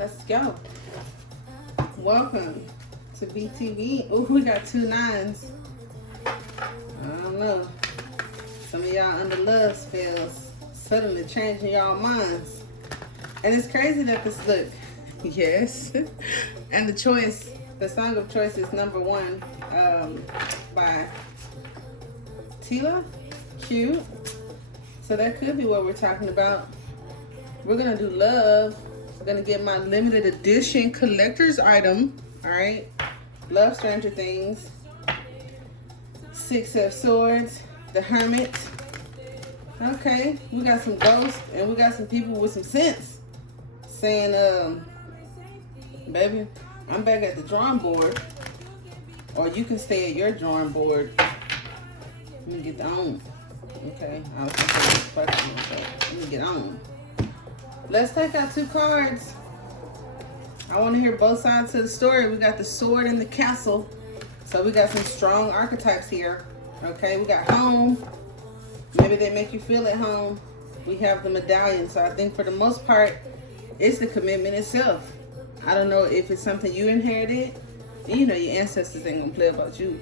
Let's go. Welcome to BTV. Oh, we got 2 9s. I don't know. Some of y'all under love spells suddenly changing y'all minds. And it's crazy that this look. Yes. And the choice, the song of choice is number 1 by Tila. Cute. So that could be what we're talking about. We're going to do love. We're going to get my limited edition collector's item. All right. Love Stranger Things. 6 of Swords. The Hermit. Okay. We got some ghosts and we got some people with some sense saying, baby, I'm back at the drawing board. Or you can stay at your drawing board. Let me get on. Okay. I was going to say, let me get on. Let's take out 2 cards. I want to hear both sides of the story. We got the sword and the castle. So we got some strong archetypes here. Okay, we got home. Maybe they make you feel at home. We have the medallion. So I think for the most part, it's the commitment itself. I don't know if it's something you inherited. You know your ancestors ain't going to play about you.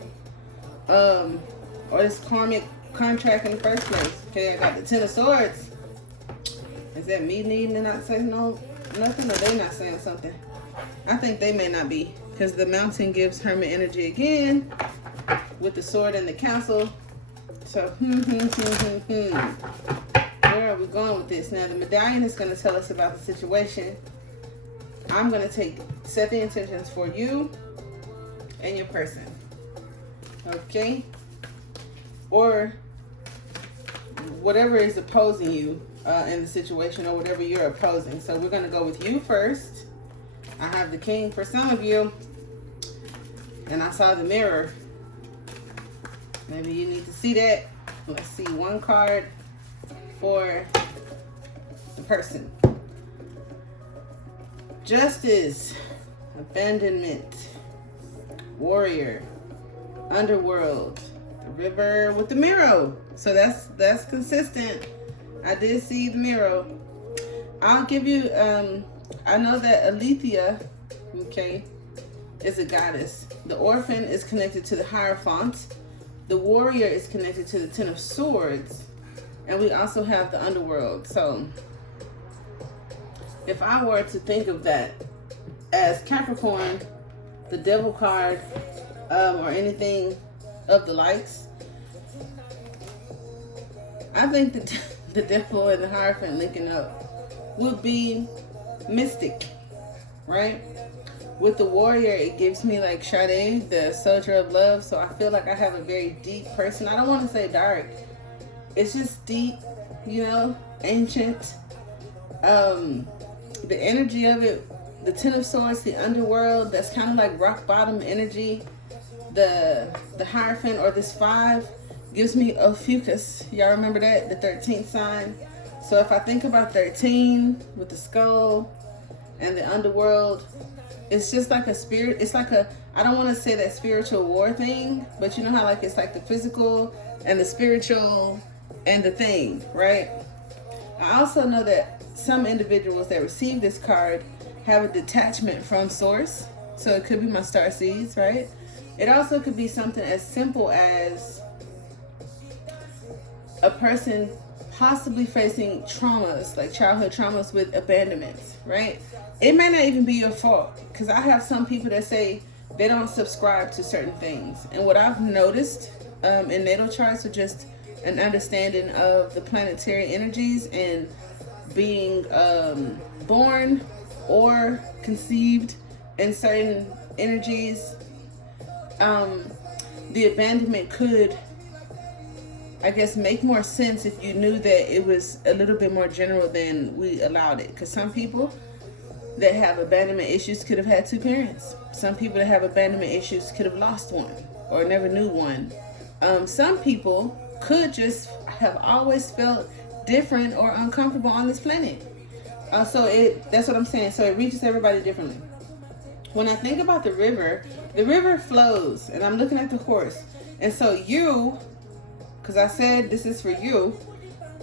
Or it's karmic contract in the first place. Okay, I got the 10 of Swords. Is that me needing to not say nothing, or they not saying something? I think they may not be, because the mountain gives hermit energy again with the sword and the castle. So, where are we going with this? Now, the medallion is going to tell us about the situation. I'm going to set the intentions for you and your person. Okay? Or whatever is opposing you in the situation, or whatever you're opposing. So we're going to go with you first. I have the king for some of you. And I saw the mirror. Maybe you need to see that. Let's see, 1 card for the person. Justice, abandonment, warrior, underworld, the river with the mirror. So that's consistent. I did see the mirror. I'll give you, I know that Alethea, okay, is a goddess. The orphan is connected to the Hierophant. The warrior is connected to the 10 of Swords. And we also have the underworld. So if I were to think of that as Capricorn, the devil card, or anything of the likes, I think that the devil and the Hierophant linking up would be mystic, right? With the warrior, it gives me like Sade, the soldier of love. So I feel like I have a very deep person. I don't want to say dark. It's just deep, you know, ancient. The energy of it, the 10 of Swords, the underworld, that's kind of like rock bottom energy. The Hierophant, or this 5, gives me Ophiuchus. Y'all remember that? The 13th sign. So if I think about 13 with the skull and the underworld, it's just like a spirit. It's like a, I don't want to say that spiritual war thing, but you know how like it's like the physical and the spiritual and the thing, right? I also know that some individuals that receive this card have a detachment from source. So it could be my star seeds, right? It also could be something as simple as a person possibly facing traumas, like childhood traumas with abandonments, right? It may not even be your fault, because I have some people that say they don't subscribe to certain things. And what I've noticed in natal charts, are just an understanding of the planetary energies and being born or conceived in certain energies. The abandonment could, I guess, make more sense if you knew that it was a little bit more general than we allowed it. Because some people that have abandonment issues could have had 2 parents. Some people that have abandonment issues could have lost one or never knew one. Some people could just have always felt different or uncomfortable on this planet. That's what I'm saying. So it reaches everybody differently. When I think about the river flows, and I'm looking at the horse. And so you, because I said this is for you,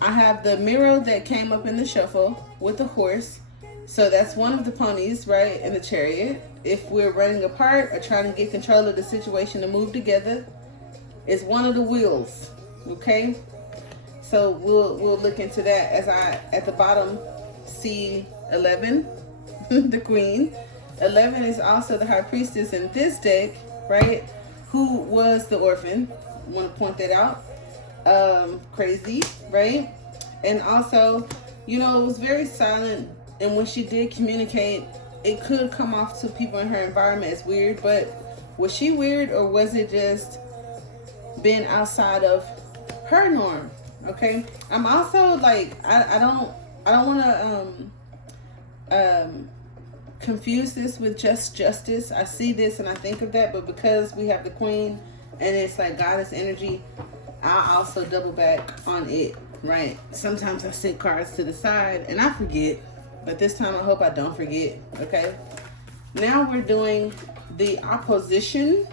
I have the mirror that came up in the shuffle with the horse, So that's one of the ponies, right, in the chariot. If we're running apart or trying to get control of the situation to move together, it's one of the wheels. Okay? So we'll look into that. As I at the bottom see 11, the queen. 11 is also the high priestess in this deck, right? Who was the orphan. Want to point that out. Crazy, right? And also, you know, it was very silent, and when she did communicate, it could come off to people in her environment as weird, but was she weird, or was it just being outside of her norm? Okay. I'm also like, I don't want to confuse this with just justice. I see this and I think of that, but because we have the queen and it's like goddess energy, I also double back on it, right? Sometimes I sit cards to the side and I forget, but this time I hope I don't forget. Okay. Now we're doing the opposition.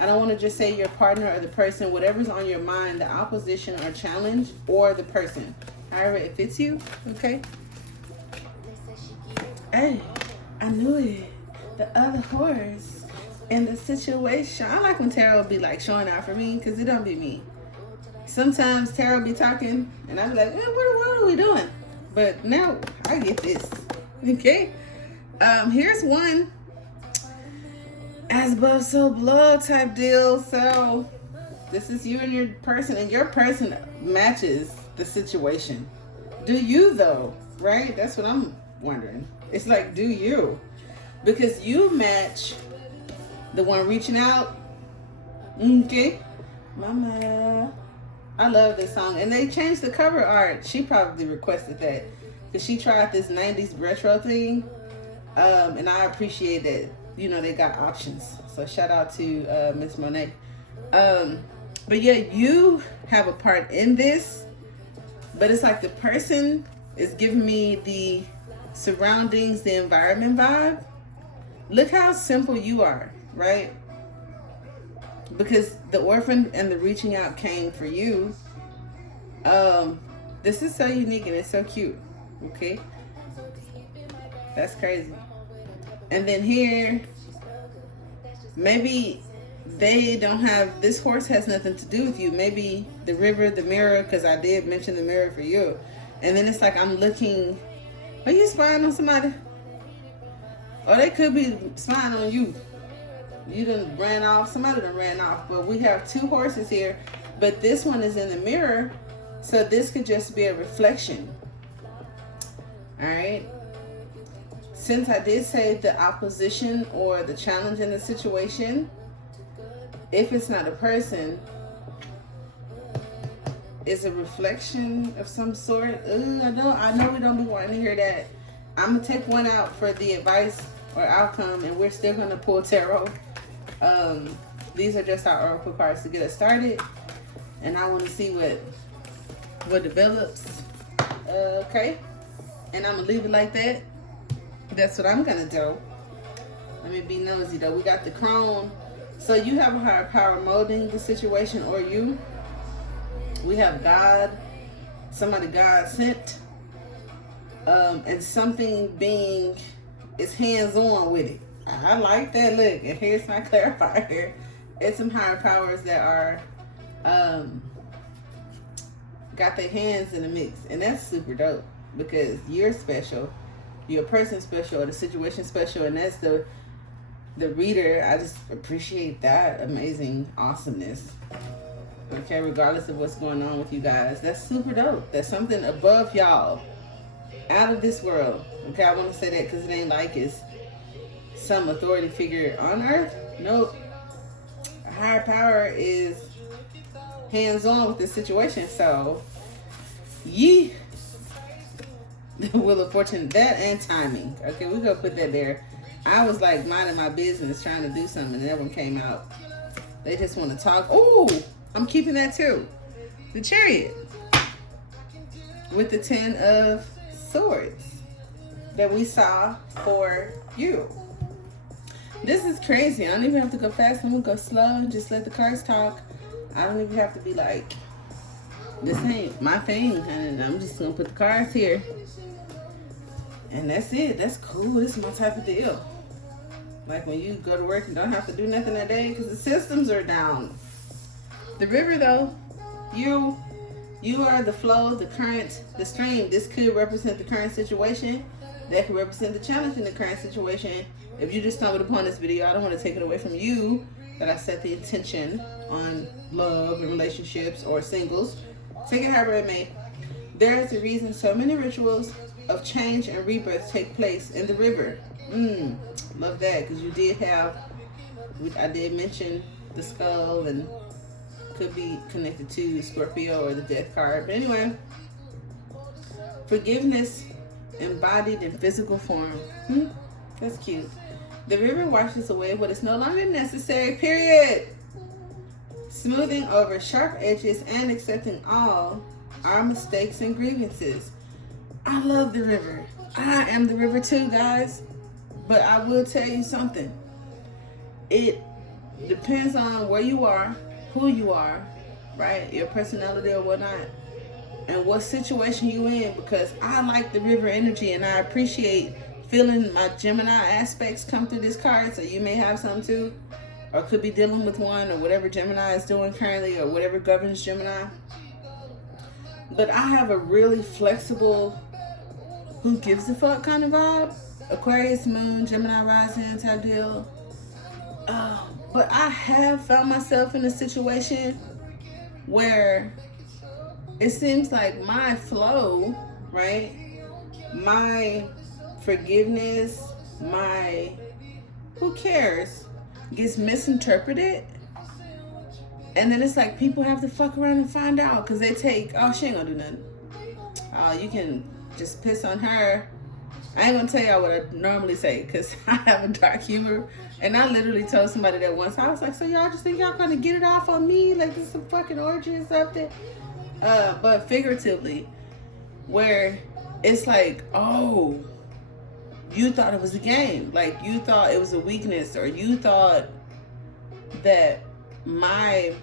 I don't want to just say your partner or the person, whatever's on your mind, the opposition or challenge, or the person, however it fits you. Okay. Hey, I knew it. The other horse and the situation. I like when tarot be like showing out for me, because it don't be me. Sometimes tarot be talking and I be like, what are we doing? But now I get this. Okay. Here's one. As above, so below type deal. So this is you and your person, and your person matches the situation. Do you though? Right? That's what I'm wondering. It's like, do you? Because you match the one reaching out. Okay. Mama. I love this song. And they changed the cover art. She probably requested that, because she tried this 90s retro thing. And I appreciate that, you know, they got options. So shout out to Miss Monet. But yeah, you have a part in this, but it's like the person is giving me the surroundings, the environment vibe. Look how simple you are, right? Because the orphan and the reaching out came for you. This is so unique and it's so cute. Okay. That's crazy. And then here, maybe they don't have, this horse has nothing to do with you. Maybe the river, the mirror, because I did mention the mirror for you. And then it's like I'm looking, are you spying on somebody? Or they could be spying on you. You done ran off, somebody done ran off. But we have two horses here, but this one is in the mirror. So this could just be a reflection. All right. Since I did say the opposition or the challenge in the situation, if it's not a person, it's a reflection of some sort. I know we don't be wanting to hear that. I'm gonna take one out for the advice or outcome, and we're still gonna pull tarot. These are just our oracle cards to get us started, and I want to see what develops. Okay, and I'm gonna leave it like that. That's what I'm gonna do. Let me be nosy though. We got the crone. So you have a higher power molding the situation, or you. We have God, somebody God sent, and something being is hands-on with it. I like that look. And here's my clarifier. It's some higher powers that are got their hands in the mix, and that's super dope, because you're special. You're a person special, or the situation special, and that's the reader. I just appreciate that amazing awesomeness. Okay, regardless of what's going on with you guys, that's super dope. That's something above y'all, out of this world. Okay, I want to say that because it ain't like it's some authority figure on earth. Nope. A higher power is hands-on with the situation. So, yee. The Wheel of Fortune, that and timing. Okay, we're gonna put that there. I was like minding my business, trying to do something, and that one came out. They just want to talk. Oh, I'm keeping that too. The Chariot with the 10 of Swords that we saw for you. This is crazy. I don't even have to go fast. I'm gonna go slow and just let the cards talk. I don't even have to be like, this ain't my thing, and I'm just gonna put the cards here. And that's it. That's cool. This is my type of deal. Like when you go to work and don't have to do nothing that day because the systems are down. The river, though, you are the flow, the current, the stream. This could represent the current situation. That could represent the challenge in the current situation. If you just stumbled upon this video, I don't want to take it away from you that I set the intention on love and relationships or singles. Take it however it may. There is a reason so many rituals of change and rebirth take place in the river. Love that, because you did have, I did mention the skull and could be connected to Scorpio or the death card. But anyway, forgiveness embodied in physical form. That's cute. The river washes away what is no longer necessary, period. Smoothing over sharp edges and accepting all our mistakes and grievances. I love the river. I am the river too, guys. But I will tell you something. It depends on where you are, who you are, right? Your personality or whatnot. And what situation you in. Because I like the river energy and I appreciate feeling my Gemini aspects come through this card. So you may have some too. Or could be dealing with one or whatever Gemini is doing currently or whatever governs Gemini. But I have a really flexible, who gives a fuck kind of vibe. Aquarius moon, Gemini rising type deal. But I have found myself in a situation where it seems like my flow, right? My forgiveness, my who cares gets misinterpreted. And then it's like people have to fuck around and find out because they take, oh, she ain't gonna do nothing. You can just piss on her. I ain't gonna tell y'all what I normally say because I have a dark humor. And I literally told somebody that once. I was like, so y'all just think y'all gonna get it off on me? Like this is some fucking orgy or something? But figuratively, where it's like, oh, you thought it was a game. Like you thought it was a weakness, or you thought that my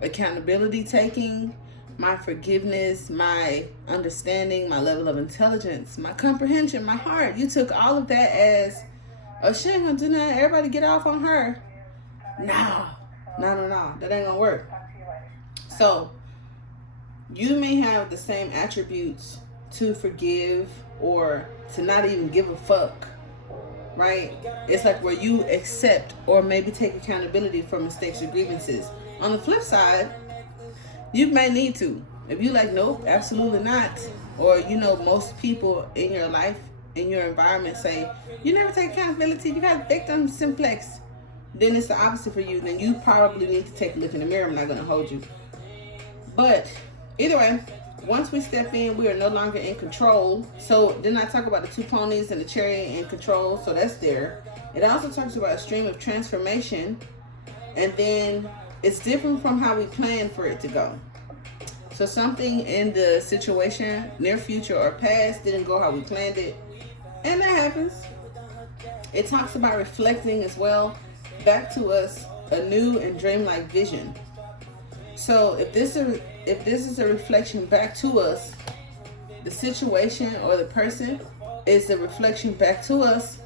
accountability taking, my forgiveness, my understanding, my level of intelligence, my comprehension, my heart, you took all of that as, oh, she ain't gonna do nothing, everybody get off on her. No, that ain't gonna work. So you may have the same attributes to forgive or to not even give a fuck, right? It's like where you accept or maybe take accountability for mistakes or grievances. On the flip side, you may need to. If you like, nope, absolutely not. Or, you know, most people in your life, in your environment say, you never take accountability, you got victim simplex. Then it's the opposite for you. Then you probably need to take a look in the mirror. I'm not going to hold you. But either way, once we step in, we are no longer in control. So then I talk about the two ponies and the chariot in control. So that's there. It also talks about a stream of transformation. And then it's different from how we plan for it to go. So something in the situation, near future or past, didn't go how we planned it. And that happens. It talks about reflecting as well back to us a new and dreamlike vision. So if this is a reflection back to us, the situation or the person is a reflection back to us.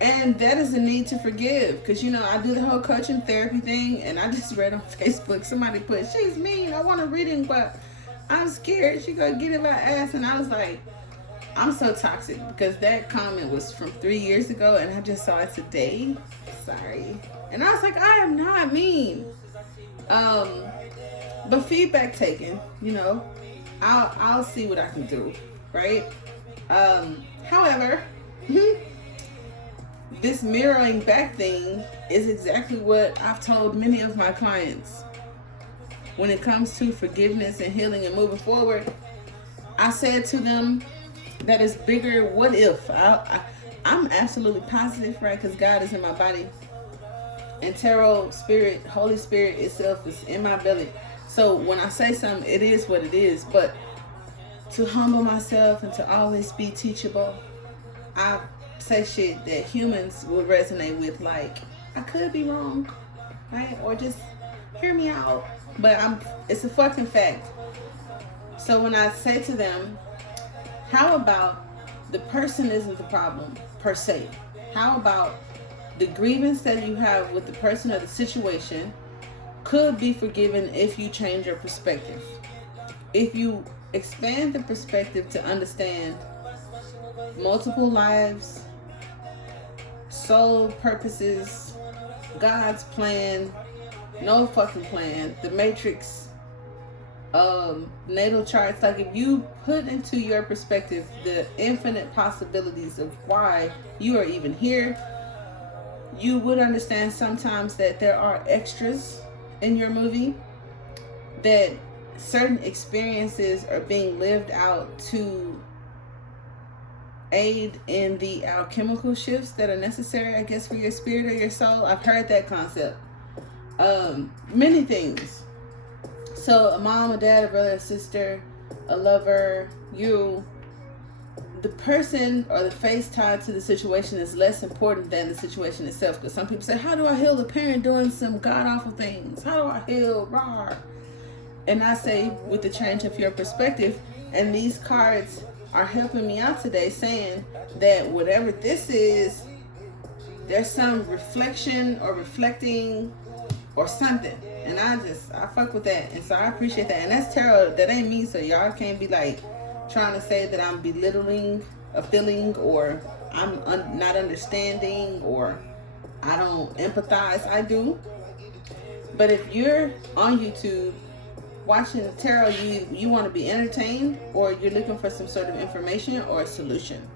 And that is a need to forgive. Because, you know, I do the whole coaching therapy thing. And I just read on Facebook, somebody put, she's mean, I want a reading, but I'm scared she gonna get in my ass. And I was like, I'm so toxic. Because that comment was from 3 years ago. And I just saw it today. Sorry. And I was like, I am not mean. But feedback taken, you know, I'll see what I can do, right? However, this mirroring back thing is exactly what I've told many of my clients. When it comes to forgiveness and healing and moving forward, I said to them that it's bigger what if. I'm absolutely positive, right? Because God is in my body. And tarot spirit, Holy Spirit itself is in my belly. So when I say something, it is what it is. But to humble myself and to always be teachable, I say shit that humans will resonate with, like, I could be wrong, right? Or just hear me out. But it's a fucking fact. So when I say to them, how about the person isn't the problem per se. How about the grievance that you have with the person or the situation could be forgiven if you change your perspective. If you expand the perspective to understand multiple lives, soul purposes, God's plan, no fucking plan, the matrix, natal charts. Like, if you put into your perspective the infinite possibilities of why you are even here, you would understand sometimes that there are extras in your movie, that certain experiences are being lived out to aid in the alchemical shifts that are necessary, I guess, for your spirit or your soul. I've heard that concept. Many things. So a mom, a dad, a brother, a sister, a lover, you, the person or the face tied to the situation is less important than the situation itself. Because some people say, how do I heal a parent doing some god-awful things? How do I heal raw? And I say, with the change of your perspective, and these cards are helping me out today, saying that whatever this is, there's some reflection or reflecting or something. And I fuck with that. And so I appreciate that. And that's tarot. That ain't me. So y'all can't be like trying to say that I'm belittling a feeling, or I'm not understanding, or I don't empathize. I do. But if you're on YouTube watching tarot, you want to be entertained, or you're looking for some sort of information or a solution.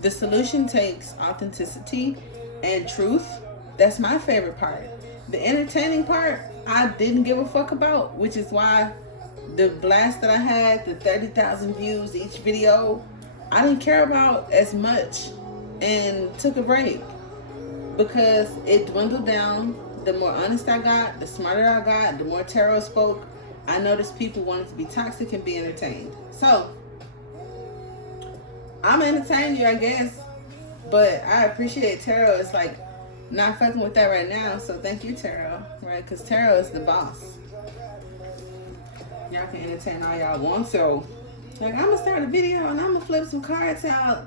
The solution takes authenticity and truth. That's my favorite part. The entertaining part, I didn't give a fuck about, which is why the blast that I had, the 30,000 views each video, I didn't care about as much and took a break because it dwindled down. The more honest I got, the smarter I got, the more tarot spoke, I noticed people wanted to be toxic and be entertained. So I'm entertaining you, I guess, but I appreciate tarot. It's like not fucking with that right now. So thank you, tarot, right? Because tarot is the boss. Y'all can entertain all y'all want. So like, I'm gonna start a video and I'm gonna flip some cards out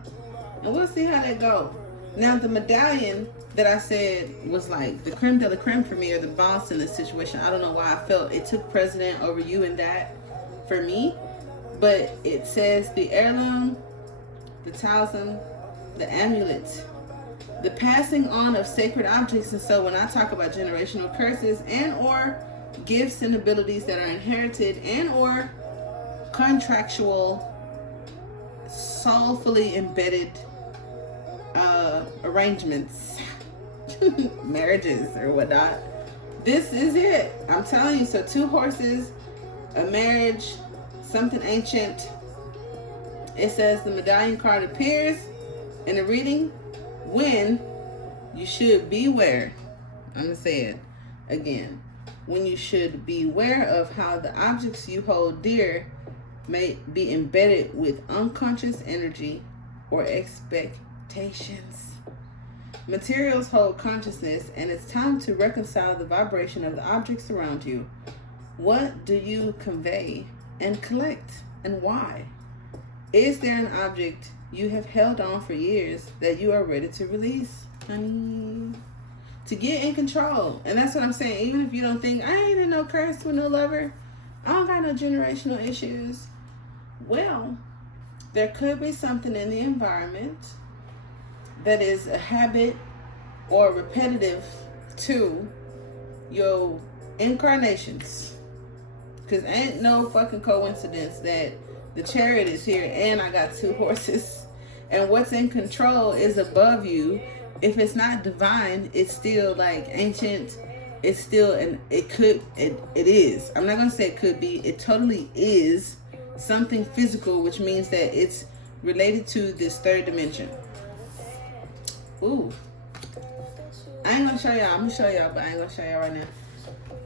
and we'll see how that go. Now the medallion that I said was like the creme de la creme for me, or the boss in this situation. I don't know why I felt it took precedent over you and that for me, but it says the heirloom, the talisman, the amulet, the passing on of sacred objects. And so when I talk about generational curses and or gifts and abilities that are inherited and or contractual, soulfully embedded arrangements, marriages or whatnot, this is it. I'm telling you. So 2 horses, a marriage, something ancient. It says the medallion card appears in a reading when you should beware. I'm gonna say it again. When you should beware of how the objects you hold dear may be embedded with unconscious energy or expectations. Materials hold consciousness, and it's time to reconcile the vibration of the objects around you. What do you convey and collect, and why? Is there an object you have held on for years that you are ready to release, honey? To get in control. And that's what I'm saying. Even if you don't think, I ain't in no curse with no lover, I don't got no generational issues. Well, there could be something in the environment that is a habit or repetitive to your incarnations. Because ain't no fucking coincidence that the chariot is here and I got 2 horses. And what's in control is above you. If it's not divine, it's still like ancient. It's still, and it is. I'm not going to say it could be. It totally is something physical, which means that it's related to this 3rd dimension. Ooh. I ain't going to show y'all. I'm going to show y'all, but I ain't going to show y'all right now.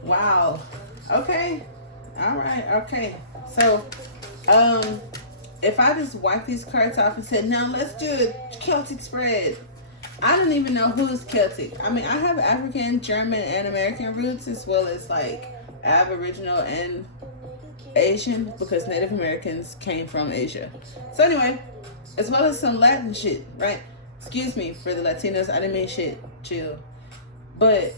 Wow. Okay. All right. Okay. So, if I just wipe these cards off and said, now let's do a Celtic spread. I don't even know who's Celtic. I mean, I have African, German, and American roots, as well as like Aboriginal and Asian, because Native Americans came from Asia. So anyway, as well as some Latin shit, right? Excuse me for the Latinos. I didn't mean shit. Chill. But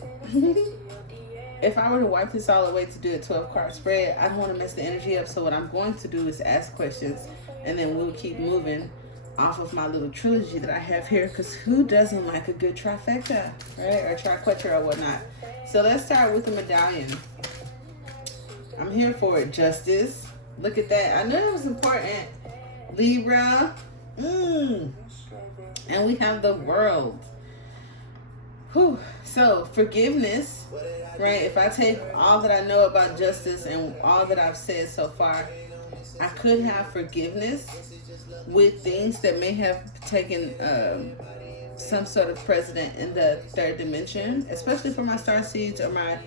if I were to wipe this all away to do a 12-card spread, I don't want to mess the energy up. So what I'm going to do is ask questions, and then we'll keep moving off of my little trilogy that I have here, because who doesn't like a good trifecta, right? Or triquetra or whatnot. So let's start with the medallion. I'm here for it. Justice. Look at that. I knew it was important. Libra. And we have the world. Whew. So forgiveness, right? If I take all that I know about justice and all that I've said so far, I could have forgiveness with things that may have taken some sort of precedent in the third dimension, especially for my star seeds or my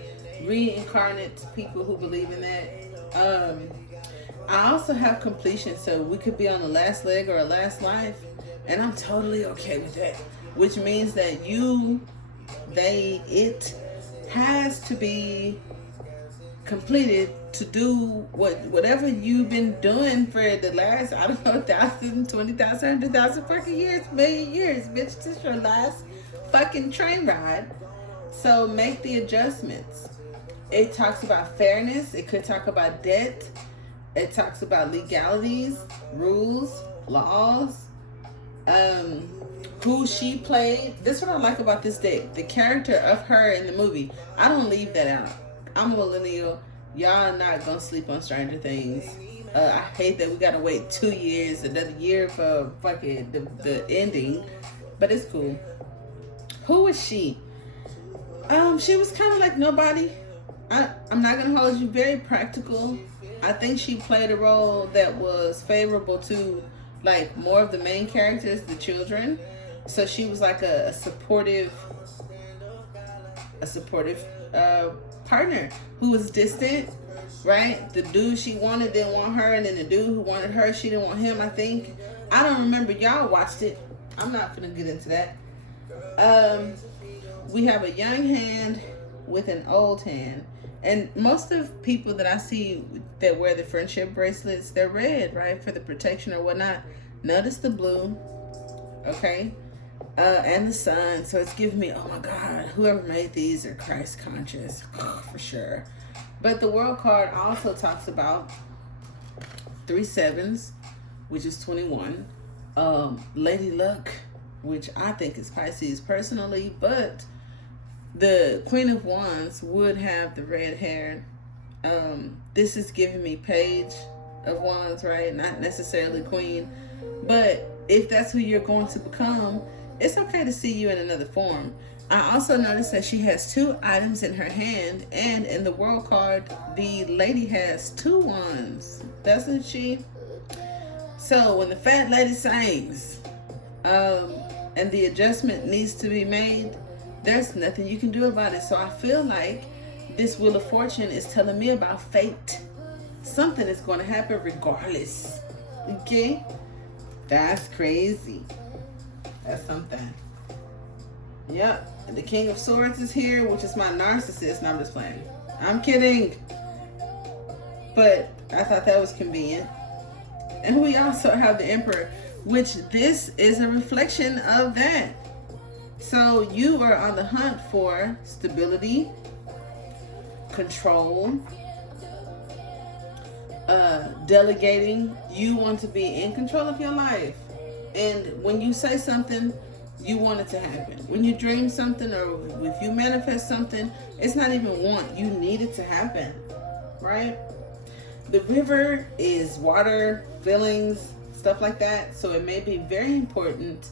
reincarnate people who believe in that. I also have completion, so we could be on the last leg or a last life, and I'm totally okay with that, which means that it has to be completed to do whatever you've been doing for the last, I don't know, 1,000, 20,000, 100,000 fucking years, million years, bitch. This is your last fucking train ride. So make the adjustments. It talks about fairness. It could talk about debt. It talks about legalities, rules, laws, who she played. This is what I like about this deck. The character of her in the movie. I don't leave that out. I'm a millennial. Y'all not gonna sleep on Stranger Things. I hate that we gotta wait 2 years, another year for fucking the ending, but it's cool. Who was she? She was kind of like nobody. I'm not gonna hold you. Very practical. I think she played a role that was favorable to like more of the main characters, the children. So she was like a supportive partner who was distant, right? The dude she wanted didn't want her, and then the dude who wanted her, she didn't want him, I think. I don't remember. Y'all watched it. I'm not gonna get into that. We have a young hand with an old hand. And most of people that I see that wear the friendship bracelets, they're red, right? For the protection or whatnot. Notice the blue, okay? And the sun. So it's giving me, oh my God, whoever made these are Christ conscious, for sure. But the world card also talks about 3 sevens, which is 21. Lady Luck, which I think is Pisces personally, but the Queen of Wands would have the red hair. This is giving me Page of Wands, right? Not necessarily Queen. But if that's who you're going to become, it's okay to see you in another form. I also noticed that she has 2 items in her hand, and in the world card, the lady has 2 wands, doesn't she? So when the fat lady sings, and the adjustment needs to be made, there's nothing you can do about it. So I feel like this Wheel of Fortune is telling me about fate. Something is going to happen regardless. Okay? That's crazy. That's something. Yep. And the King of Swords is here, which is my narcissist. No, I'm just playing. I'm kidding. But I thought that was convenient. And we also have the Emperor, which this is a reflection of that. So you are on the hunt for stability, control, delegating. You want to be in control of your life. And when you say something, you want it to happen. When you dream something or if you manifest something, it's not even want. You need it to happen, right? The river is water, feelings, stuff like that. So it may be very important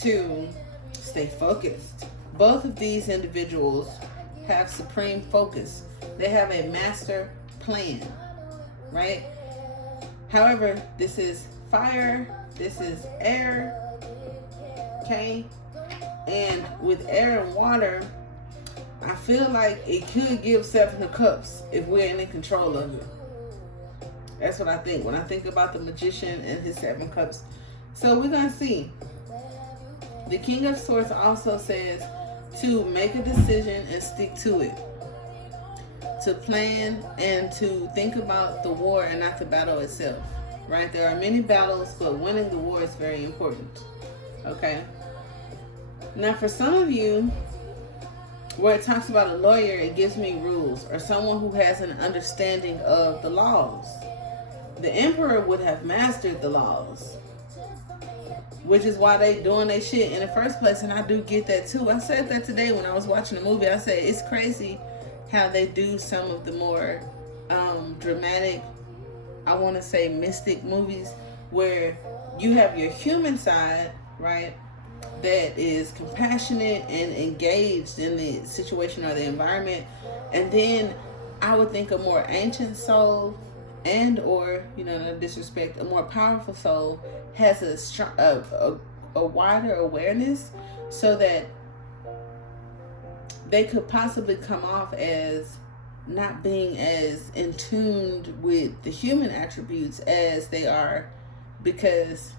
to stay focused. Both of these individuals have supreme focus. They have a master plan, right? However, this is fire, this is air, okay? And with air and water, I feel like it could give 7 of Cups if we're in control of it. That's what I think when I think about the Magician and his 7 Cups. So we're going to see. The King of Swords also says to make a decision and stick to it. To plan and to think about the war and not the battle itself. right? There are many battles, but winning the war is very important. Okay? Now, for some of you, where it talks about a lawyer, it gives me rules, or someone who has an understanding of the laws. The emperor would have mastered the laws, which is why they doing their shit in the first place. And I do get that too. I said that today when I was watching the movie. I said it's crazy how they do some of the more dramatic, I want to say mystic movies, where you have your human side, right, that is compassionate and engaged in the situation or the environment, and then I would think a more ancient soul, and or, you know, no disrespect, a more powerful soul has a wider awareness, so that they could possibly come off as not being as in tuned with the human attributes as they are, because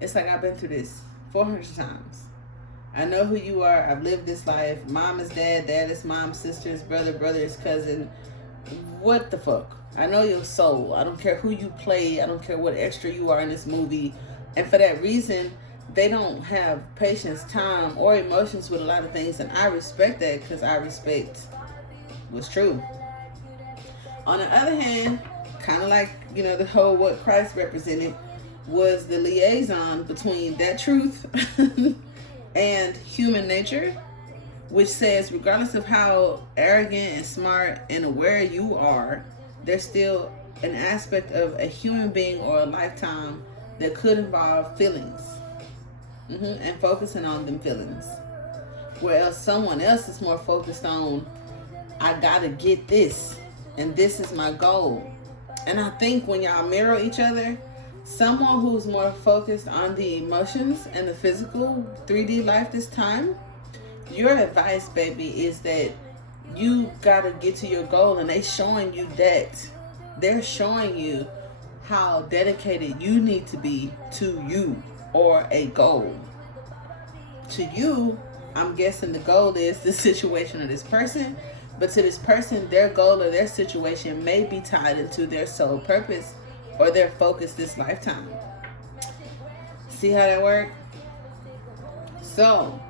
it's like, I've been through this 400 times. I know who you are. I've lived this life. Mom is dad, dad is mom, sister is brother, brother is cousin. What the fuck? I know your soul. I don't care who you play. I don't care what extra you are in this movie. And for that reason, they don't have patience, time, or emotions with a lot of things. And I respect that, because I respect what's true. On the other hand, kind of like, you know, the whole what Christ represented was the liaison between that truth and human nature, which says regardless of how arrogant and smart and aware you are, there's still an aspect of a human being or a lifetime that could involve feelings, and focusing on them feelings. Whereas someone else is more focused on, I gotta get this, and this is my goal. And I think when y'all mirror each other, someone who's more focused on the emotions and the physical 3D life this time, your advice, baby, is that you gotta get to your goal, and they showing you that. They're showing you how dedicated you need to be to you or a goal. To you, I'm guessing the goal is the situation of this person, but to this person, their goal or their situation may be tied into their soul purpose or their focus this lifetime. See how that works? So,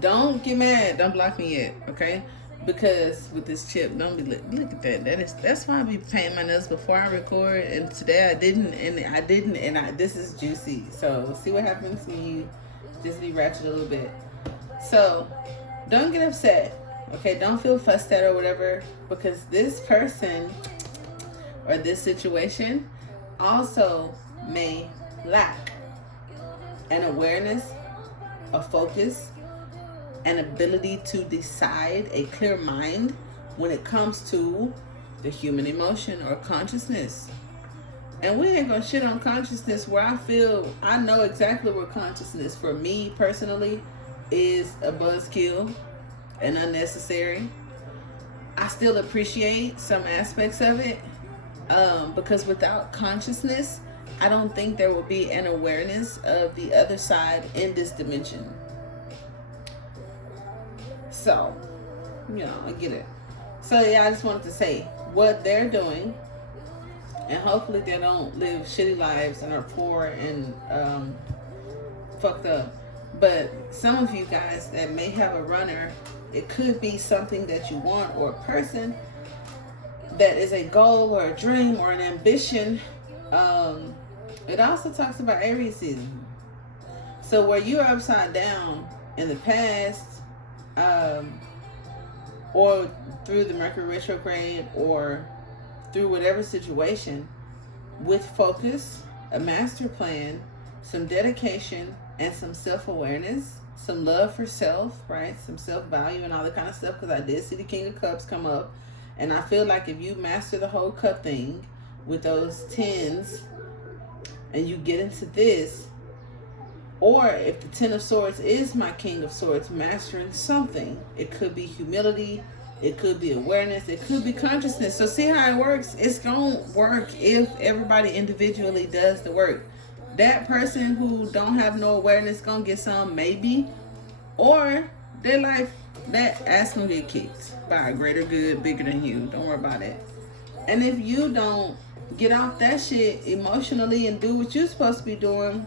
don't get mad. Don't block me yet, okay? Because with this chip, don't be look at that. That's why I be painting my nails before I record. And today I didn't, and this is juicy. So see what happens when you just be ratchet a little bit. So don't get upset, okay? Don't feel fussed at or whatever, because this person or this situation also may lack an awareness, a focus, an ability to decide, a clear mind when it comes to the human emotion or consciousness. And we ain't gonna shit on consciousness, where I feel I know exactly where consciousness for me personally is a buzzkill and unnecessary. I still appreciate some aspects of it, because without consciousness, I don't think there will be an awareness of the other side in this dimension. So, you know, I get it. So yeah, I just wanted to say what they're doing, and hopefully they don't live shitty lives and are poor and fucked up. But some of you guys that may have a runner, it could be something that you want, or a person that is a goal or a dream or an ambition. It also talks about Aries season. So where you're upside down in the past, or through the Mercury retrograde, or through whatever situation, with focus, a master plan, some dedication, and some self-awareness, some love for self, right? Some self-value and all that kind of stuff, because I did see the King of Cups come up, and I feel like if you master the whole cup thing with those 10s, and you get into this, or if the 10 of Swords is my King of Swords, mastering something. It could be humility. It could be awareness. It could be consciousness. So see how it works? It's going to work if everybody individually does the work. That person who don't have no awareness going to get some, maybe. Or their life, that ass going to get kicked by a greater good, bigger than you. Don't worry about it. And if you don't get off that shit emotionally and do what you're supposed to be doing,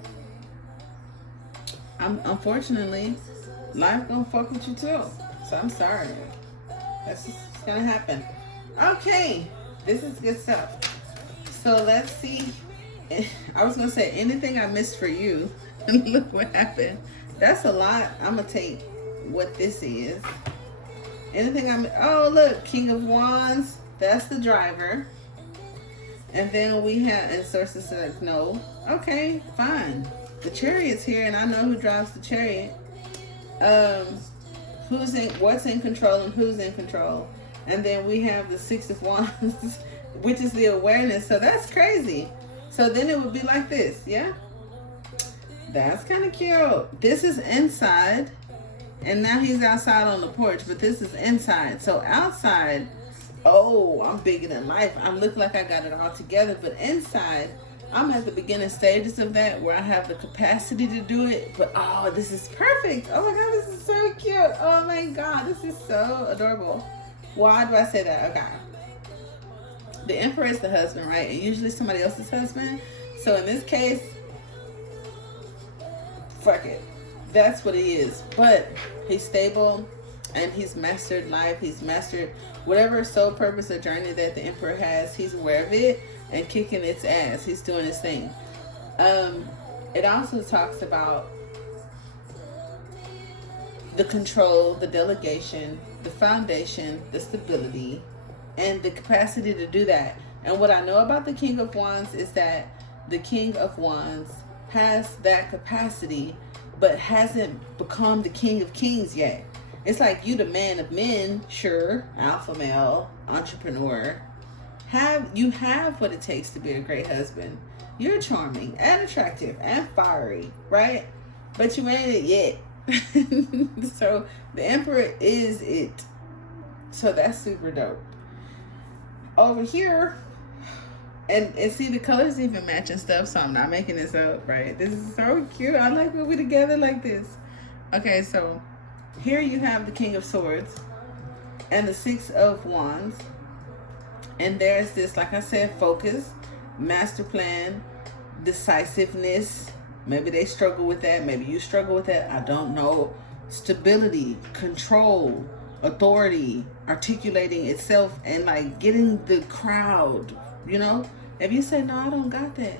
unfortunately, life gonna fuck with you too. So I'm sorry. That's just gonna happen. Okay, this is good stuff. So let's see. I was gonna say anything I missed for you. And look what happened. That's a lot. I'm gonna take what this is. Anything oh look, King of Wands. That's the driver. And then we have, and sources like, no. Okay, fine. The Chariot's here, and I know who drives the Chariot. What's in control and who's in control. And then we have the Six of Wands, which is the awareness. So that's crazy. So then it would be like this, yeah? That's kind of cute. This is inside, and now he's outside on the porch, but this is inside. So outside, oh, I'm bigger than life. I'm looking like I got it all together, but inside, I'm at the beginning stages of that where I have the capacity to do it, but oh, this is perfect. Oh my God, this is so cute. Oh my God, this is so adorable. Why do I say that? Okay. The Emperor is the husband, right? And usually somebody else's husband. So in this case, fuck it. That's what he is. But he's stable and he's mastered life. He's mastered whatever soul purpose or journey that the Emperor has. He's aware of it and kicking its ass. He's doing his thing. It also talks about the control, the delegation, the foundation, the stability, and the capacity to do that. And what I know about the King of Wands is that the King of Wands has that capacity, but hasn't become the King of Kings yet. It's like you the man of men, sure, alpha male, entrepreneur. You have what it takes to be a great husband. You're charming and attractive and fiery, right? But you ain't it yet. So the Emperor is it. So that's super dope. Over here, and see the colors even match and stuff, so I'm not making this up, right? This is so cute. I like when we together like this. Okay, so here you have the King of Swords and the Six of Wands. And there's this, like I said, focus, master plan, decisiveness. Maybe they struggle with that. Maybe you struggle with that. I don't know. Stability, control, authority, articulating itself, and like getting the crowd, you know? If you say, no, I don't got that.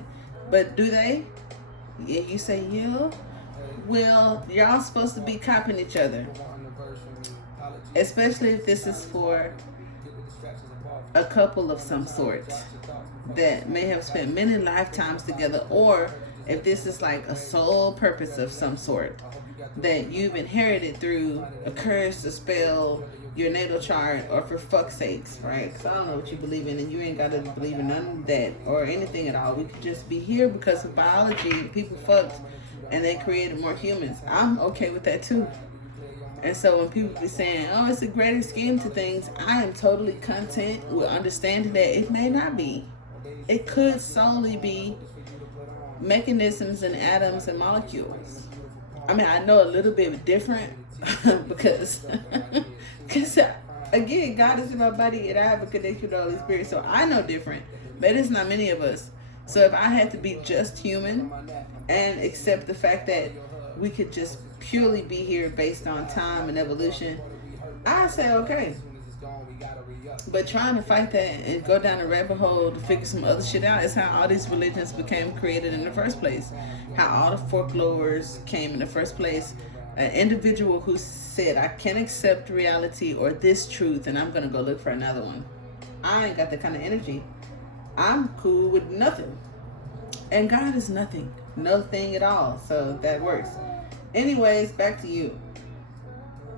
But do they? Yeah, you say, yeah. Well, y'all supposed to be copying each other. Especially if this is for a couple of some sort that may have spent many lifetimes together, or if this is like a soul purpose of some sort that you've inherited through a curse, a spell, your natal chart, or for fuck's sakes, right? Because I don't know what you believe in, and you ain't got to believe in none of that or anything at all. We could just be here because of biology. People fucked and they created more humans. I'm okay with that too. And so when people be saying, oh, it's a greater scheme to things, I am totally content with understanding that it may not be. It could solely be mechanisms and atoms and molecules. I mean, I know a little bit different because again, God is in my body and I have a connection with the Holy Spirit, so I know different, but it's not many of us. So if I had to be just human and accept the fact that we could just purely be here based on time and evolution, I say okay. But trying to fight that and go down a rabbit hole to figure some other shit out is how all these religions became created in the first place. How all the folklores came in the first place. An individual who said, I can't accept reality or this truth and I'm going to go look for another one. I ain't got that kind of energy. I'm cool with nothing. And God is nothing. No thing at all. So that works. Anyways, back to you.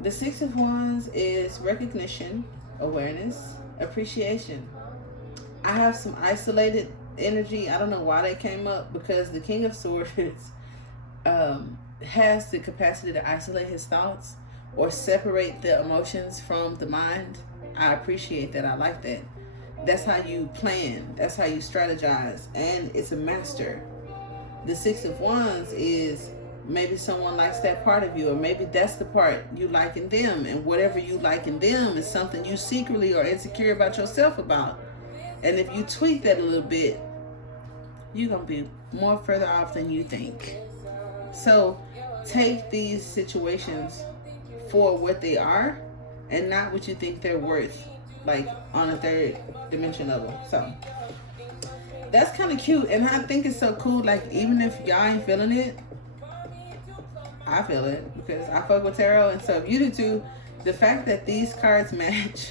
The Six of Wands is recognition, awareness, appreciation. I have some isolated energy. I don't know why they came up, because the King of Swords has the capacity to isolate his thoughts or separate the emotions from the mind. I appreciate that. I like that. That's how you plan. That's how you strategize. And it's a master. The Six of Wands is maybe someone likes that part of you, or maybe that's the part you like in them, and whatever you like in them is something you secretly are insecure about yourself about. And if you tweak that a little bit, you're going to be more further off than you think. So take these situations for what they are and not what you think they're worth, like on a third dimension level. So that's kind of cute. And I think it's so cool. Like, even if y'all ain't feeling it, I feel it because I fuck with tarot. And so if you do too, the fact that these cards match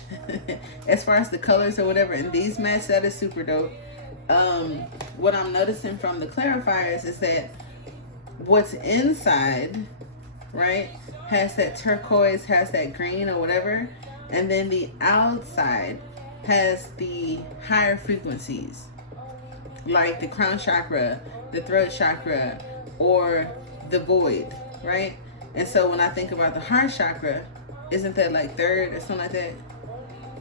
as far as the colors or whatever, and these match, that is super dope. What I'm noticing from the clarifiers is that what's inside, right, has that turquoise, has that green or whatever, and then the outside has the higher frequencies, like the crown chakra, the throat chakra, or the void, right? And so when I think about the heart chakra, isn't that like third or something like that?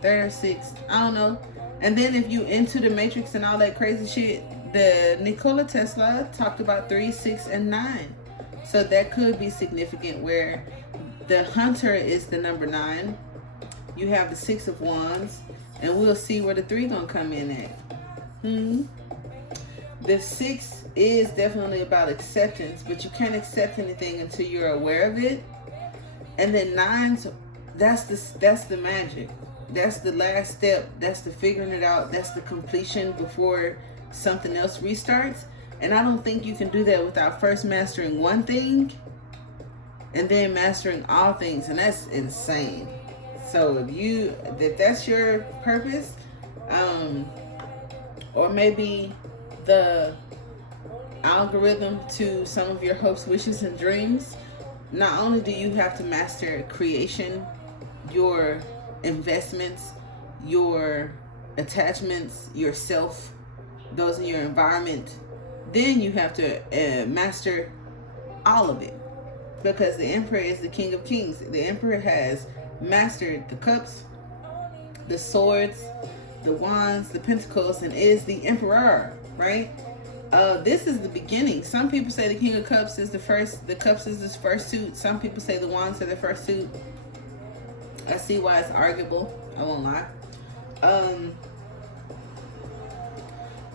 Third or sixth, I don't know. And then if you into the matrix and all that crazy shit, the Nikola Tesla talked about 3, 6, and 9. So that could be significant, where the hunter is the number 9. You have the 6 of wands, and we'll see where the 3 gonna come in at. The 6 is definitely about acceptance, but you can't accept anything until you're aware of it. And then 9s, that's the magic. That's the last step. That's the figuring it out. That's the completion before something else restarts. And I don't think you can do that without first mastering one thing and then mastering all things. And that's insane. So if that's your purpose, or maybe the algorithm to some of your hopes, wishes, and dreams, not only do you have to master creation, your investments, your attachments, yourself, those in your environment, then you have to master all of it, because the Emperor is the King of Kings. The Emperor has mastered the cups, the swords, the wands, the pentacles, and is the Emperor, right? This is the beginning. Some people say the King of Cups is the cups is his first suit. Some people say the wands are the first suit. I see why it's arguable. I won't lie.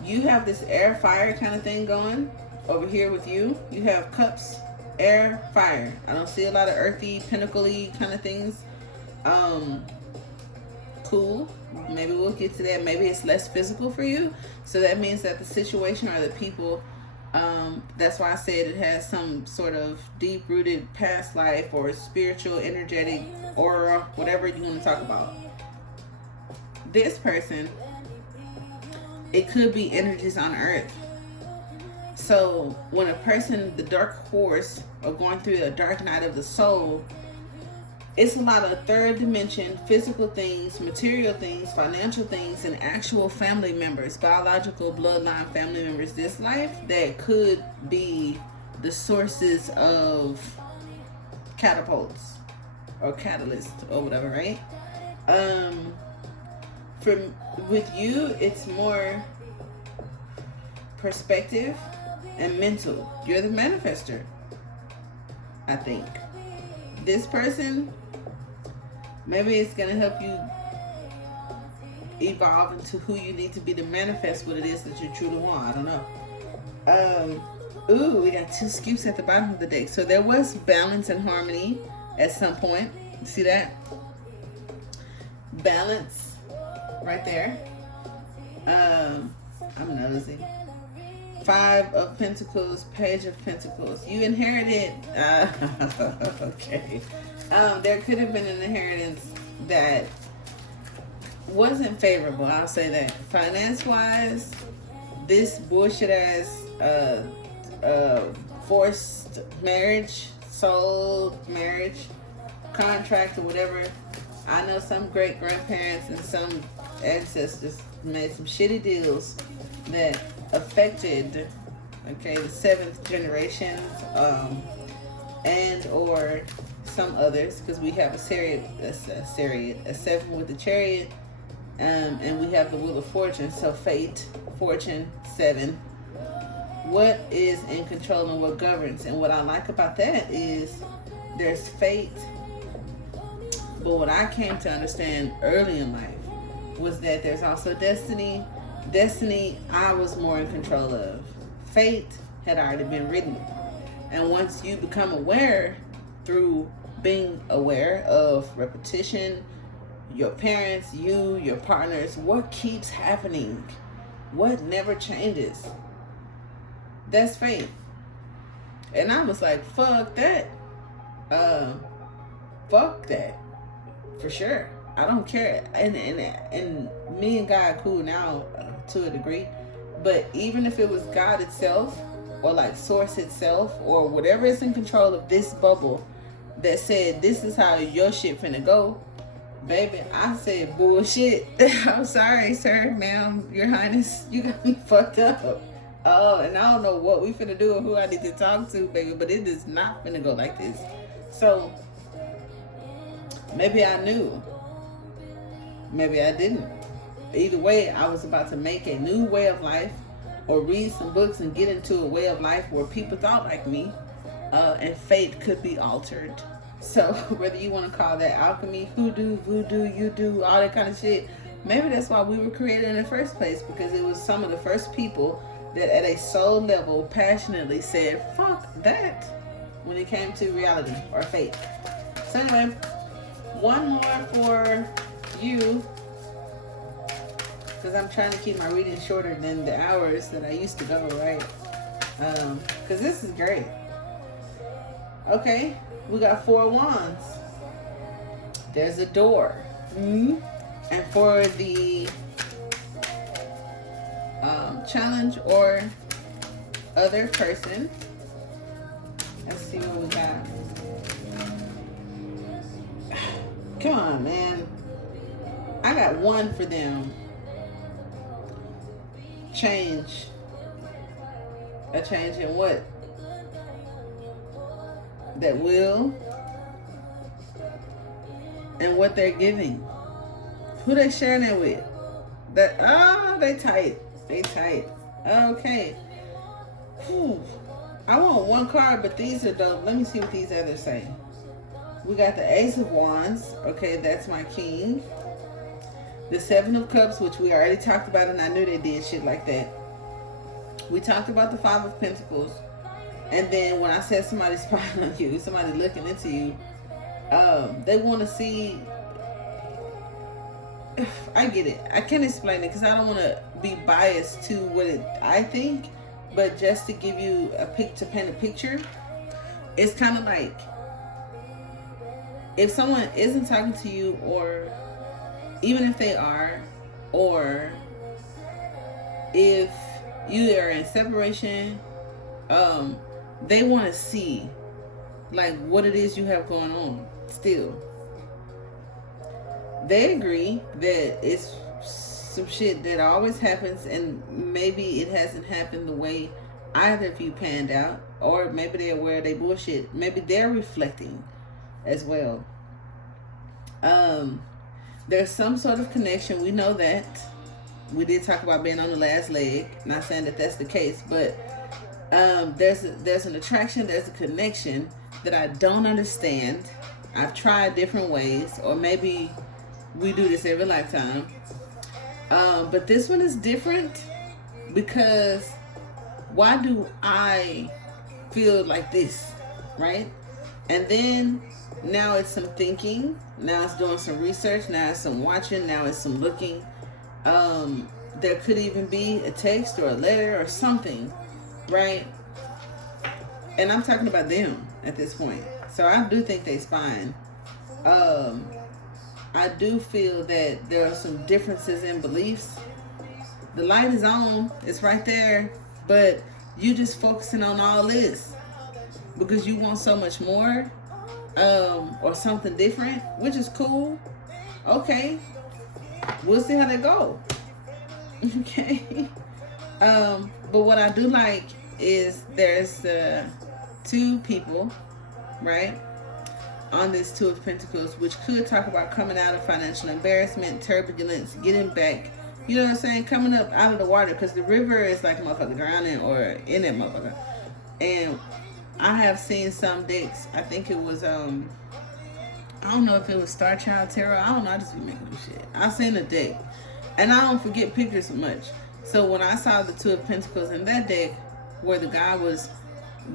You have this air fire kind of thing going over here with you. You have cups, air, fire. I don't see a lot of earthy, pinnacle-y kind of things. Cool. Maybe we'll get to that. Maybe it's less physical for you. So that means that the situation or the people, that's why I said it has some sort of deep-rooted past life or spiritual, energetic, aura, whatever you want to talk about. This person, it could be energies on earth. So when a person, the dark horse, are going through a dark night of the soul, it's a lot of third dimension, physical things, material things, financial things, and actual family members, biological bloodline family members this life that could be the sources of catapults or catalysts or whatever, right? With you, it's more perspective and mental. You're the manifester, I think. This person, maybe it's going to help you evolve into who you need to be to manifest what it is that you truly want. I don't know. Ooh, we got 2 scoops at the bottom of the deck. So there was balance and harmony at some point. See that? Balance right there. I'm nosy. 5 of Pentacles, Page of Pentacles. You inherited. Okay. There could have been an inheritance that wasn't favorable. I'll say that. Finance-wise, this bullshit ass forced marriage, soul marriage, contract, or whatever. I know some great grandparents and some ancestors made some shitty deals that affected, okay, the 7th generation, and or some others, because we have a 7 with the chariot, and we have the wheel of fortune. So fate, fortune, 7. What is in control and what governs? And what I like about that is there's fate, but what I came to understand early in life was that there's also destiny, Destiny, I was more in control of. Fate had already been written. And once you become aware through being aware of repetition, your parents, you, your partners, what keeps happening, what never changes, that's fate. And I was like, fuck that. Fuck that. For sure. I don't care. And me and God cool now to a degree. But even if it was God itself, or like source itself, or whatever is in control of this bubble that said this is how your shit finna go, baby, I said bullshit. I'm sorry, sir, ma'am, your highness, you got me fucked up. Oh, and I don't know what we finna do or who I need to talk to, baby, but it is not finna go like this. So maybe I knew, maybe I didn't. Either way, I was about to make a new way of life, or read some books and get into a way of life where people thought like me, and fate could be altered. So whether you want to call that alchemy, hoodoo, voodoo, you do, all that kind of shit, maybe that's why we were created in the first place, because it was some of the first people that at a soul level passionately said, fuck that, when it came to reality or fate. So anyway, one more for you, because I'm trying to keep my reading shorter than the hours that I used to go, right? Because this is great. Okay, we got 4 wands. There's a door. And for the challenge or other person, let's see what we got. Come on, man. I got 1 for them. Change. A change in what? That will. And what they're giving. Who they sharing it with? That they tight. They tight. Okay. Whew. I want 1 card, but these are dope. Let me see what these others say. We got the Ace of Wands. Okay, that's my king. The 7 of Cups, which we already talked about, and I knew they did shit like that. We talked about the 5 of Pentacles. And then when I said somebody spying on you, somebody looking into you, they want to see. I get it. I can't explain it because I don't want to be biased to what I think. But just to give you to paint a picture, it's kind of like if someone isn't talking to you, or even if they are, or if you are in separation, they want to see like what it is you have going on still. They agree that it's some shit that always happens, and maybe it hasn't happened the way either of you panned out, or maybe they're aware they bullshit. Maybe they're reflecting as well. There's some sort of connection. We know that. We did talk about being on the last leg. Not saying that that's the case, but there's an attraction, there's a connection that I don't understand. I've tried different ways, or maybe we do this every lifetime. But this one is different because why do I feel like this, right? And then now it's some thinking, now it's doing some research, now it's some watching, now it's some looking. There could even be a text or a letter or something, right? And I'm talking about them at this point. So I do think they spying. I do feel that there are some differences in beliefs. The light is on, it's right there, but you just focusing on all this because you want so much more, or something different, which is cool. Okay, we'll see how they go. Okay. But what I do like is there's 2 people, right, on this 2 of Pentacles, which could talk about coming out of financial embarrassment, turbulence, getting back, you know what I'm saying, coming up out of the water, because the river is like a motherfucker drowning or in that motherfucker. And I have seen some decks, I think it was I don't know if it was Star Child Tarot, I don't know, I just be making up shit. I've seen a deck, and I don't forget pictures so much, So when I saw the Two of Pentacles in that deck, where the guy was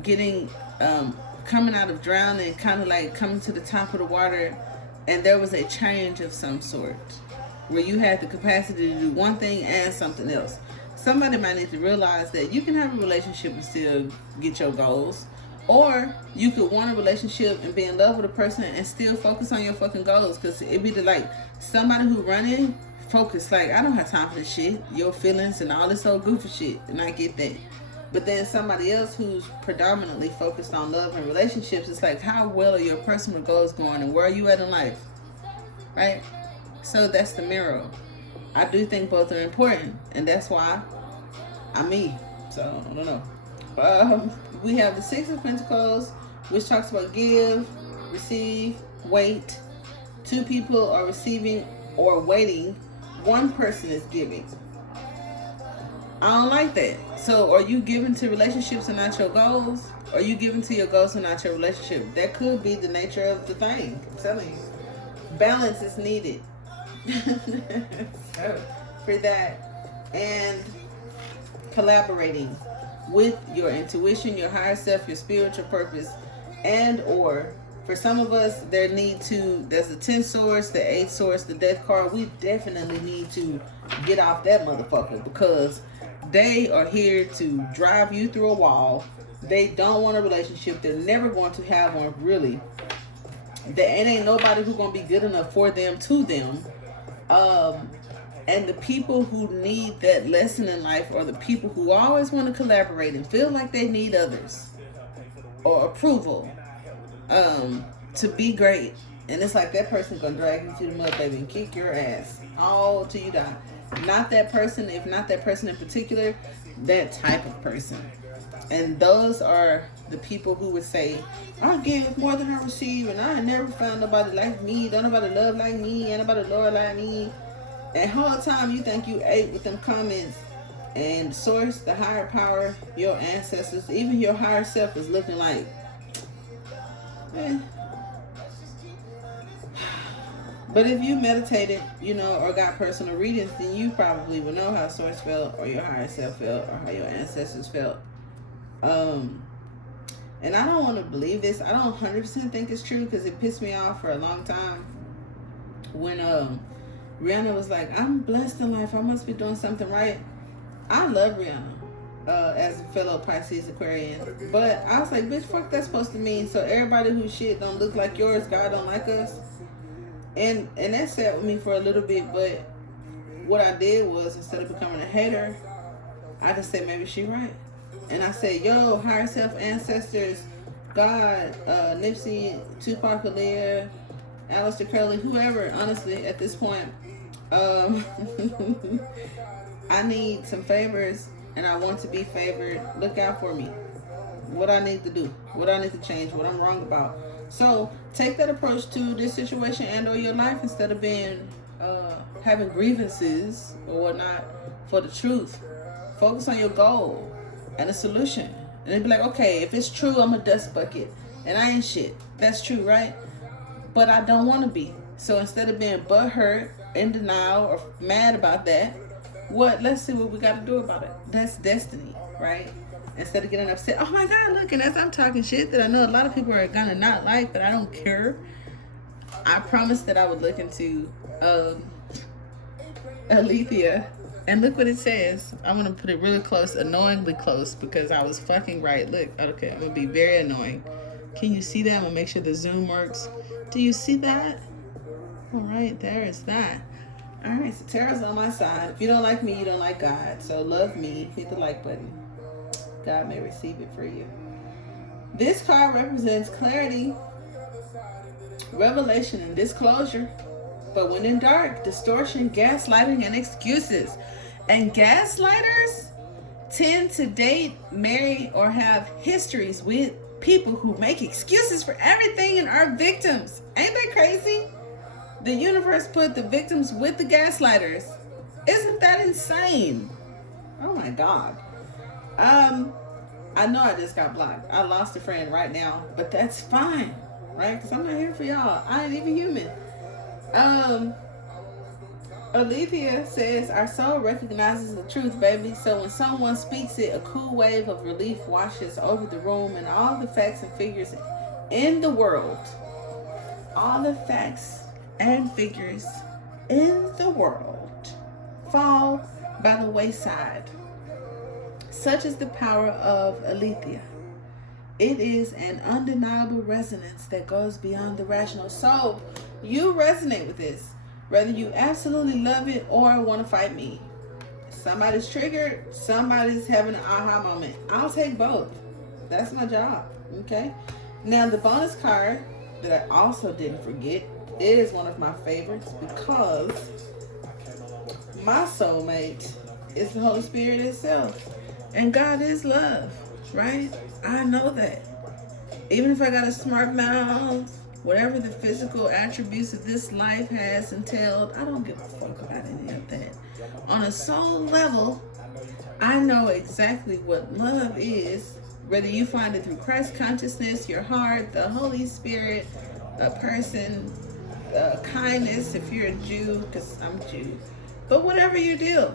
getting, coming out of drowning, kind of like coming to the top of the water, and there was a change of some sort, where you had the capacity to do one thing and something else. Somebody might need to realize that you can have a relationship and still get your goals. Or you could want a relationship and be in love with a person and still focus on your fucking goals. Because it'd be like somebody who running, focus, like, I don't have time for this shit. Your feelings and all this old goofy shit. And I get that. But then somebody else who's predominantly focused on love and relationships, it's like, how well are your personal goals going and where are you at in life? Right? So that's the mirror. I do think both are important. And that's why I'm me. So, I don't know. We have the Six of Pentacles, which talks about give, receive, wait. Two people are receiving or waiting. One person is giving. I don't like that. So are you giving to relationships and not your goals? Or are you giving to your goals and not your relationship? That could be the nature of the thing. I'm telling you. Balance is needed. So, for that. And collaborating with your intuition, your higher self, your spiritual purpose, and or for some of us, there's the 10th source, the 8th source, the death card. We definitely need to get off that motherfucker, because they are here to drive you through a wall. They don't want a relationship. They're never going to have one, really. It ain't nobody who's going to be good enough for them, to them. And the people who need that lesson in life are the people who always want to collaborate and feel like they need others or approval to be great. And it's like that person's going to drag you to the mud, baby, and kick your ass all till you die. Not that person, if not that person in particular, that type of person. And those are the people who would say, I give more than I receive, and I never found nobody like me, don't nobody love like me, ain't nobody love like me. And whole time you think you ate with them comments, and source, the higher power, your ancestors, even your higher self is looking like, eh. But if you meditated, or got personal readings, then you probably would know how source felt, or your higher self felt, or how your ancestors felt. And I don't want to believe this. I don't 100% think it's true, because it pissed me off for a long time when Rihanna was like, I'm blessed in life, I must be doing something right. I love Rihanna as a fellow Pisces Aquarian, but I was like, bitch, fuck that's supposed to mean. So everybody whose shit don't look like yours, God don't like us. And that sat with me for a little bit, but what I did was, instead of becoming a hater, I just said, maybe she right. And I said, yo, higher self, ancestors, God, Nipsey, Tupac, Aaliyah, Aleister Crowley, whoever, honestly, at this point, I need some favors, and I want to be favored. Look out for me. What I need to do, what I need to change, what I'm wrong about. So take that approach to this situation and or your life, instead of being having grievances or whatnot for the truth. Focus on your goal and a solution. And it'd be like, okay, if it's true, I'm a dust bucket and I ain't shit. That's true, right? But I don't want to be. So instead of being butthurt, in denial, or mad about that, let's see what we got to do about it. That's destiny, right? Instead of getting upset, oh my God, look, and as I'm talking shit that I know a lot of people are gonna not like, but I don't care. I promised that I would look into Alethea, and look what it says. I'm gonna put it really close, annoyingly close, because I was fucking right. Look, okay, I'm gonna be very annoying. Can you see that? I'm gonna make sure the zoom works. Do you see that? All right, there is that. All right, so Tara's on my side. If you don't like me, you don't like God. So love me, hit the like button. God may receive it for you. This card represents clarity, revelation, and disclosure. But when in dark, distortion, gaslighting, and excuses. And gaslighters tend to date, marry, or have histories with people who make excuses for everything and are victims. Ain't that crazy? The universe put the victims with the gaslighters. Isn't that insane? Oh my God. I know I just got blocked. I lost a friend right now, but that's fine, right? Because I'm not here for y'all. I ain't even human. Alethea says, our soul recognizes the truth, baby. So when someone speaks it, a cool wave of relief washes over the room, and all the facts and figures in the world, all the facts and figures in the world fall by the wayside. Such is the power of Alethea. It is an undeniable resonance that goes beyond the rational. So you resonate with this, whether you absolutely love it or want to fight me. Somebody's triggered, somebody's having an aha moment. I'll take both. That's my job. Okay. Now the bonus card that I also didn't forget is one of my favorites, because my soulmate is the Holy Spirit itself. And God is love, right? I know that. Even if I got a smart mouth, whatever the physical attributes of this life has entailed, I don't give a fuck about any of that. On a soul level, I know exactly what love is, whether you find it through Christ consciousness, your heart, the Holy Spirit, a person, kindness, if you're a Jew, because I'm Jew. But whatever you do,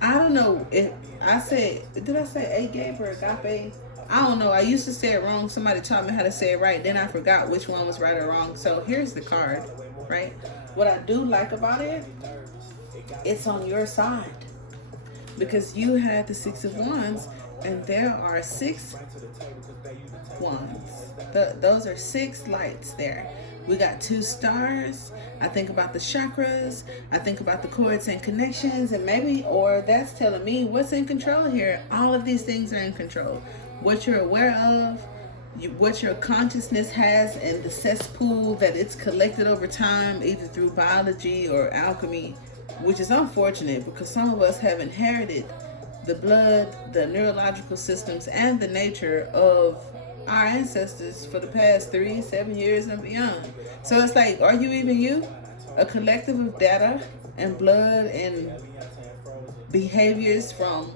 I don't know if I said, did I say agape or agape? I don't know. I used to say it wrong. Somebody taught me how to say it right. Then I forgot which one was right or wrong. So here's the card, right? What I do like about it, it's on your side. Because you had the Six of Wands, and there are 6 wands. Those are 6 lights there. We got 2 stars. I think about the chakras. I think about the cords and connections, and maybe, or that's telling me what's in control here. All of these things are in control. What you're aware of, what your consciousness has, and the cesspool that it's collected over time, either through biology or alchemy, which is unfortunate because some of us have inherited the blood, the neurological systems, and the nature of our ancestors for the past 3-7 years and beyond. So it's like, are you even you? A collective of data and blood and behaviors from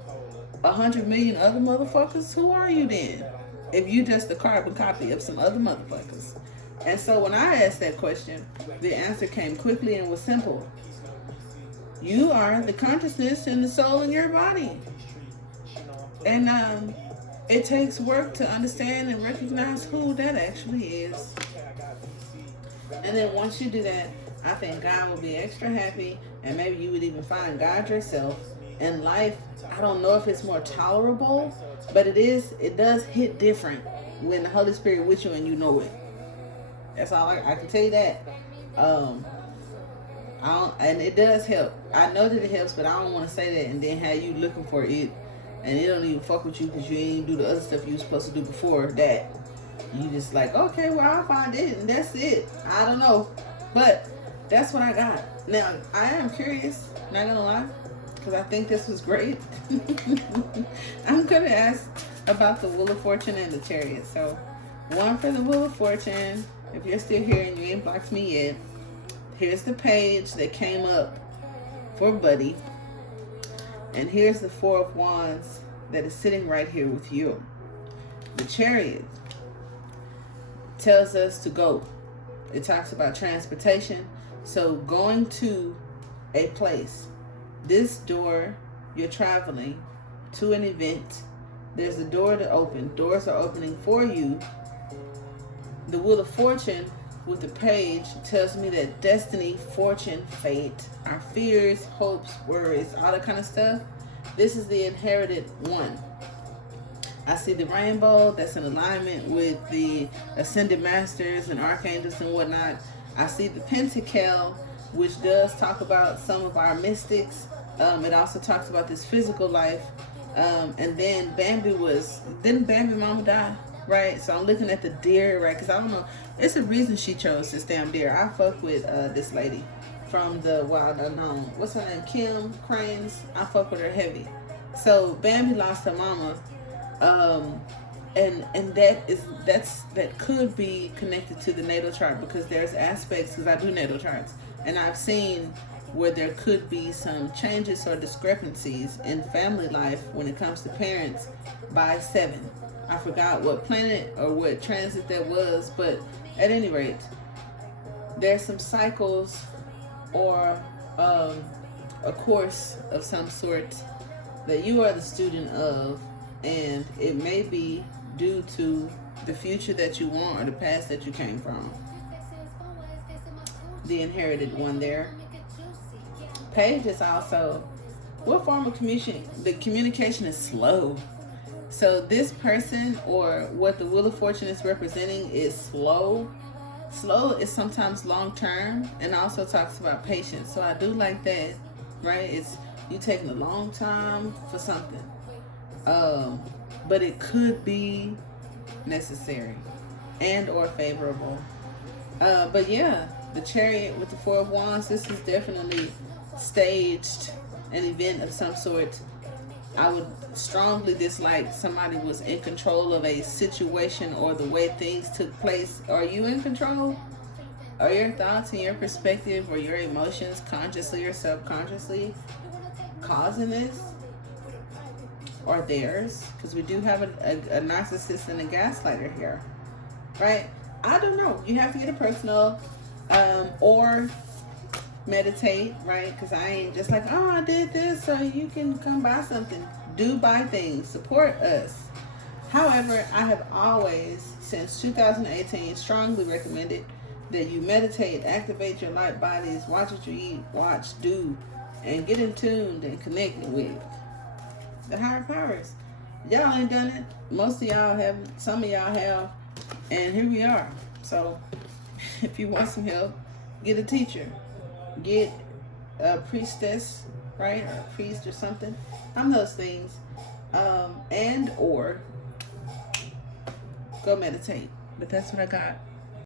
100 million other motherfuckers? Who are you then? If you just a carbon copy of some other motherfuckers. And so when I asked that question, the answer came quickly and was simple. You are the consciousness and the soul in your body. And it takes work to understand and recognize who that actually is. And then once you do that, I think God will be extra happy, and maybe you would even find God yourself. And life, I don't know if it's more tolerable, but it does hit different when the Holy Spirit with you and you know it. That's all I can tell you that. And it does help. I know that it helps, but I don't want to say that and then have you looking for it, and it don't even fuck with you because you ain't do the other stuff you were supposed to do before that. You just like, okay, well, I'll find it, and that's it. I don't know. But that's what I got. Now, I am curious, not gonna lie, because I think this was great. I'm gonna ask about the Wheel of Fortune and the Chariot. So, one for the Wheel of Fortune. If you're still here and you ain't blocked me yet, here's the page that came up for Buddy. And here's the Four of Wands that is sitting right here with you. The Chariot tells us to go. It talks about transportation. So going to a place. This door, you're traveling to an event. There's a door to open. Doors are opening for you. The Wheel of Fortune with the page tells me that destiny, fortune, fate, our fears, hopes, worries, all that kind of stuff. This is the inherited one. I see the rainbow that's in alignment with the ascended masters and archangels and whatnot. I see the pentacle, which does talk about some of our mystics. It also talks about this physical life. And then didn't Bambi mama die? Right? So I'm looking at the deer, right? Because I don't know. It's a reason she chose this damn deer. I fuck with this lady from the Wild Unknown. What's her name? Kim Cranes. I fuck with her heavy. So Bambi lost her mama. And that could be connected to the natal chart, because there's aspects, because I do natal charts, and I've seen where there could be some changes or discrepancies in family life when it comes to parents by 7. I forgot what planet or what transit that was, but at any rate, there's some cycles or a course of some sort that you are the student of, and it may be due to the future that you want or the past that you came from. The inherited one there. Page is also what form of communication? The communication is slow. So this person, or what the Wheel of Fortune is representing, is slow. Slow is sometimes long term, and also talks about patience. So I do like that, right? It's you taking a long time for something, but it could be necessary and or favorable. But yeah, the Chariot with the Four of Wands. This is definitely staged, an event of some sort. I would strongly dislike somebody was in control of a situation or the way things took place. Are you in control? Are your thoughts and your perspective or your emotions, consciously or subconsciously, causing this? Or theirs? Because we do have a narcissist and a gaslighter here, right? I don't know. You have to get a personal, or meditate, right? Because I ain't just like, oh, I did this so you can come buy something. Do buy things. Support us. However, I have always, since 2018, strongly recommended that you meditate, activate your light bodies, watch what you eat, watch, do, and get in tuned and connected with the higher powers. Y'all ain't done it. Most of y'all have, some of y'all have, and here we are. So if you want some help, get a teacher. Get a priestess, right? Or a priest or something. I'm those things. And or go meditate. But that's what I got.